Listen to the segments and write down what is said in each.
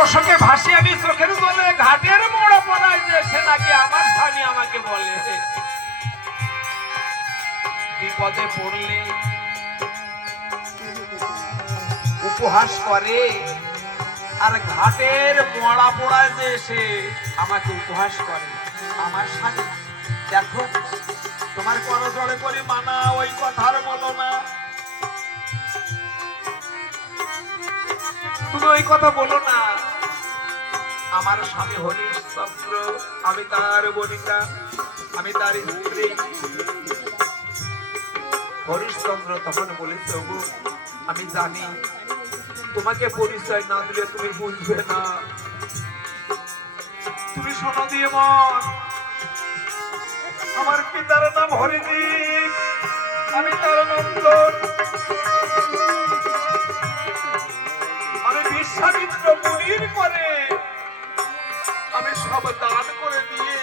শোষকে ভাসি আমি চোখের জলে ঘাটের মোড় পড়ায় যে সে নাকি আমার স্বামী আমাকে বলে বিপদে পড়লে উপহাস করে আর ঘাটের মোড়া পড়ায় যে সে আমাকে উপহাস করে আমার স্বামী। দেখো তোমার কোনো জলে করে মানা ওই কথার বলো না, তুমি ওই কথা বলো না। আমার স্বামী হরিশ্চন্দ্র, আমি তার বনিতা, আমি তার স্ত্রী। হরিশ্চন্দ্র তখন বলেছে, ওগো আমি জানি তোমাকে পরিচয় না দিলে তুমি বুঝবে না। তুমি শোনো দিয়ে মন, আমার পিতার নাম হরিদ্বীপ, আমি তার নন্দন। আমি বিশ্বামিত্র মুনির পরে আমি সব দান করে দিয়ে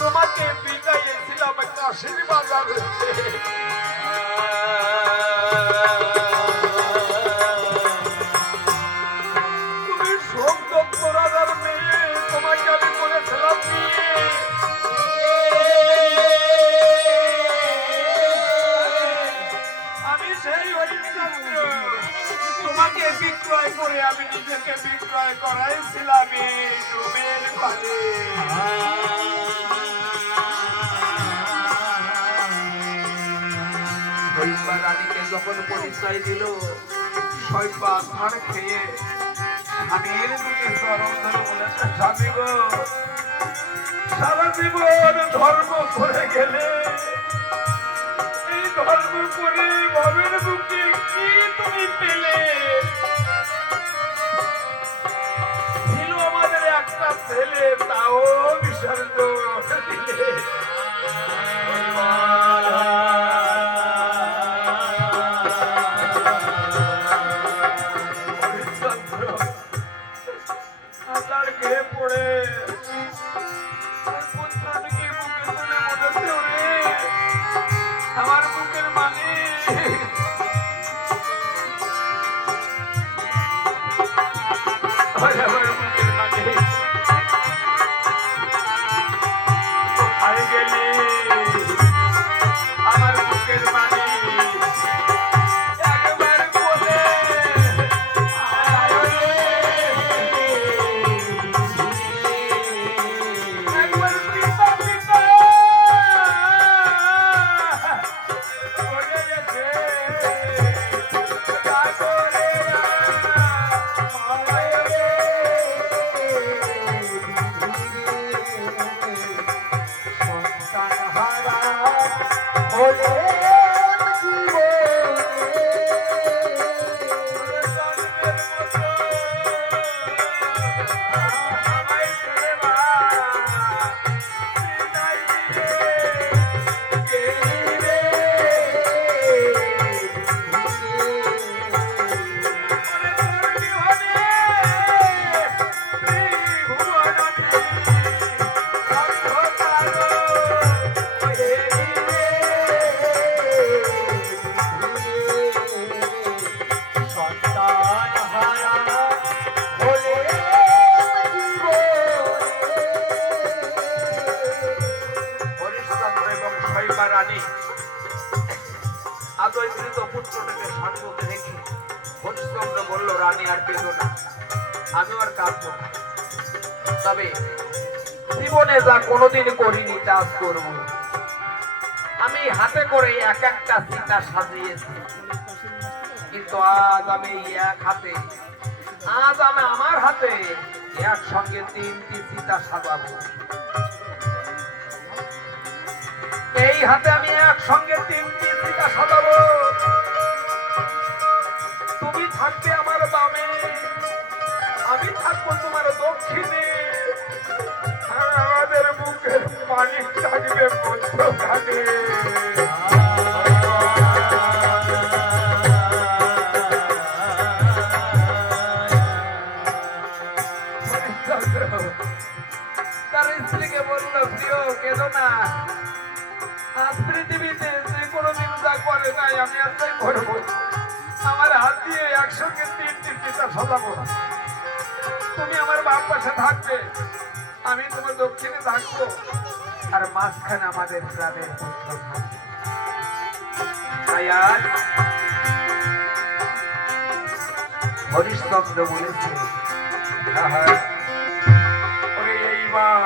তোমাকে বিদাইয়েছিলাম কাশীর বাজারে। তুমি সোমদত্ত রাজার মেয়ে, তোমাকে আমি বলেছিলাম বিয়ে। আমি সেই হরিশ্চন্দ্র, তোমাকে বিক্রয় করে আমি নিজেকে বিক্রয় করাইছিলাম ডুবের পারে। শৈবা রানীকে যখন পরিচয় দিল, শৈবা ছাড় খেয়ে স্বামীর দিকে চরণ ধরে বলেছে, স্বামী গো সারা জীবন ধর্ম করে গেলে এই ধর্ম করে ভবের বুকে কি তুমি পেলে? ছিল আমাদের একটা ছেলে, তাও বিসর্জন দিলে। আল্লাহর ঘে পড়ে পুত্রটিকে বুকে তুলে বলেছে, ওরে আমার বুকের মানি আমার বুকের মানি কোথায় গেলি? আমার বুকের মানি একবার বলে একবার পিতা পিতা বলে গেছে সাগরে সন্তান হারা হলে রানী আদৈকৃত পুত্রটাকে সম্মুখে রেখে হরিশ্চন্দ্র বলল, রানী আর পেতো না, আমি আর কাঁদবো না, তবে জীবনে যা কোনোদিন করিনি তা করবো। আমি হাতে করে এক একটা সীতা সাজিয়েছি, কিন্তু আজ আমি এক হাতে, আজ আমি আমার হাতে একসঙ্গে 3টি সীতা সাজাবো। এই হাতে আমি একসঙ্গে 3টি সীতা সাজাবো। তুমি থাকবে আমার বামে, আমি থাকবো তোমার দক্ষিণে, আর আমাদের বুকের মালিক থাকবে মধ্যখানে। তার স্ত্রীকে বললো, প্রিয় কেঁদো না, আজ পৃথিবীতে যে কোনোদিন যা করে নাই আমি আর তাই করবো। আমার হাত দিয়ে একসঙ্গে 3টি সীতা সাজাবো। তুমি আমার বাপ পাশে থাকবে, আমি তোমার দক্ষিণে থাকবো, আর মাঝখানে আমাদের প্রাণের পুত্র থাকবে। তাই আজ হরিশ্চন্দ্র বলেছে, ওরে এইবার